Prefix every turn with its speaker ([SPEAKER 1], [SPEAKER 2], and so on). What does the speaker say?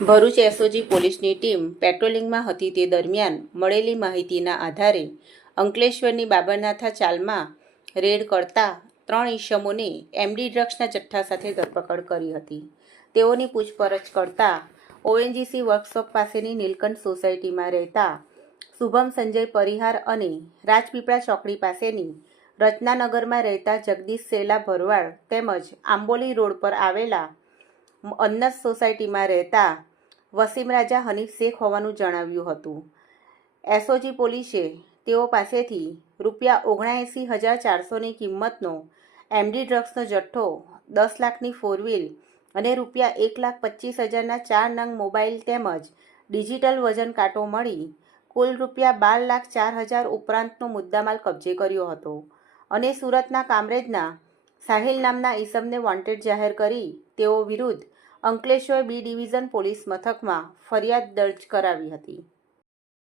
[SPEAKER 1] Bharuch SOG પોલીસની team પેટ્રોલિંગમાં હતી તે દરમિયાન મળેલી માહિતીના આધારે અંકલેશ્વરની બાબરનાથા ચાલમાં રેડ કરતા ત્રણ ઈસમોને એમડી ડ્રગ્સના જથ્થા સાથે ધરપકડ કરી હતી. તેઓની પૂછપરછ કરતા ઓએનજીસી વર્કશોપ પાસેની નીલકંઠ સોસાયટીમાં રહેતા શુભમ સંજય પરિહાર અને રાજપીપળા ચોકડી પાસેની રચનાનગરમાં રહેતા જગદીશ સેલા ભરવાડ તેમજ આંબોલી રોડ પર આવેલા અન્નસ સોસાયટીમાં રહેતા વસીમ રાજા હનીફ શેખ હોવાનું જણાવ્યું હતું. એસઓજી પોલીસે તેઓ પાસેથી રૂપિયા ઓગણએંસી હજાર ચારસોની કિંમતનો એમડી ડ્રગ્સનો જથ્થો, દસ લાખની ફોર વ્હીલ અને રૂપિયા એક લાખ પચીસ હજારના ચાર નંગ મોબાઈલ તેમજ ડિજિટલ વજન કાંટો મળી કુલ રૂપિયા બાર લાખ ચાર હજાર ઉપરાંતનો મુદ્દામાલ કબજે કર્યો હતો અને સુરતના કામરેજના સાહિલ નામના ઈસમને વોન્ટેડ જાહેર કરી તેઓ વિરુદ્ધ અંકલેશ્વર બી ડિવિઝન પોલીસ મથકમાં ફરિયાદ દર્જ કરાવી હતી.